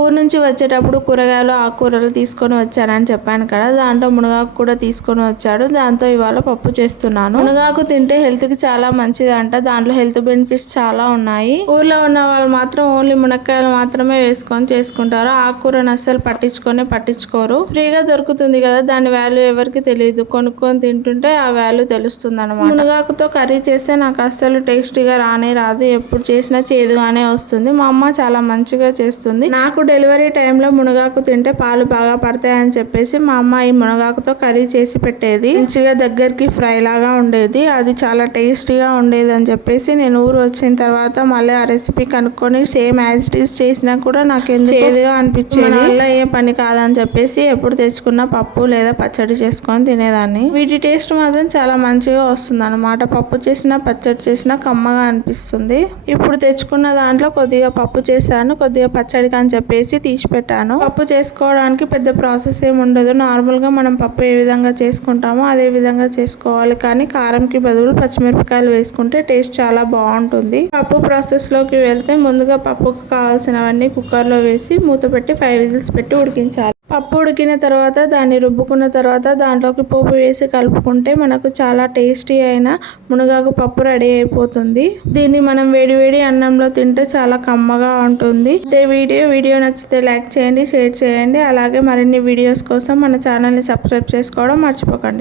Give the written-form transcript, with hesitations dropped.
ఊరు నుంచి వచ్చేటప్పుడు కూరగాయలు ఆకుకూరలు తీసుకొని వచ్చానని చెప్పాను కదా, దాంట్లో మునగాకు కూడా తీసుకొని వచ్చాడు. దాంతో ఇవాళ పప్పు చేస్తున్నాను. మునగాకు తింటే హెల్త్ కి చాలా మంచిది అంట. దాంట్లో హెల్త్ బెనిఫిట్స్ చాలా ఉన్నాయి. ఊర్లో ఉన్న వాళ్ళు మాత్రం ఓన్లీ మునక్కాయలు మాత్రమే వేసుకొని చేసుకుంటారు. ఆకుకూరను అస్సలు పట్టించుకోరు. ఫ్రీగా దొరుకుతుంది కదా, దాని వాల్యూ ఎవరికి తెలియదు. కొనుక్కొని తింటుంటే ఆ వాల్యూ తెలుస్తుంది అనమాట. మునగాకుతో కర్రీ చేస్తే నాకు అస్సలు టేస్టీగా రాదు. ఎప్పుడు చేసినా చేదుగానే వస్తుంది. మా అమ్మ చాలా మంచిగా చేస్తుంది. నాకు డెలివరీ టైంలో మునగాకు తింటే పాలు బాగా పడతాయని చెప్పేసి మా అమ్మ ఈ మునగాకుతో కర్రీ చేసి పెట్టేది. మంచిగా దగ్గరికి ఫ్రై లాగా ఉండేది. అది చాలా టేస్టీగా ఉండేది అని చెప్పేసి నేను ఊరు వచ్చిన తర్వాత మళ్ళీ ఆ రెసిపీ కనుక్కొని సేమ్ యాజ్ ఇట్ ఈస్ చేసినా కూడా నాకు ఎందుకు చేదుగా అనిపించేది. మన వల్ల ఏ పని కాదని చెప్పేసి ఎప్పుడు తెచ్చుకున్న పప్పు లేదా పచ్చడి చేసుకొని తినేదాన్ని. వీటి టేస్ట్ మాత్రం చాలా మంచిగా వస్తుంది అనమాట. పప్పు చేసినా పచ్చడి చేసినా కమ్మగా అనిపిస్తుంది. ఇప్పుడు తెచ్చుకున్న దాంట్లో కొద్దిగా పప్పు చేశాను, కొద్దిగా పచ్చడికి అని చెప్పేసి తీసి పెట్టాను. పప్పు చేసుకోవడానికి పెద్ద ప్రాసెస్ ఏమి ఉండదు. నార్మల్ గా మనం పప్పు ఏ విధంగా చేసుకుంటామో అదే విధంగా చేసుకోవాలి. కానీ కారంకి బదులు పచ్చిమిరపకాయలు వేసుకుంటే టేస్ట్ చాలా బాగుంటుంది. పప్పు ప్రాసెస్ లోకి వెళ్తే ముందుగా పప్పుకు కావాల్సినవన్నీ కుక్కర్ లో వేసి మూత పెట్టి 5 విజిల్స్ పెట్టి ఉడికించాలి. పప్పు ఉడికిన తర్వాత దాన్ని రుబ్బుకున్న తర్వాత దాంట్లోకి పోపు వేసి కలుపుకుంటే మనకు చాలా టేస్టీ అయిన మునగాకు పప్పు రెడీ అయిపోతుంది. దీన్ని మనం వేడి అన్నంలో తింటే చాలా కమ్మగా ఉంటుంది. వీడియో నచ్చితే లైక్ చేయండి, షేర్ చేయండి. అలాగే మరిన్ని వీడియోస్ కోసం మన ఛానల్ని సబ్స్క్రైబ్ చేసుకోవడం మర్చిపోకండి.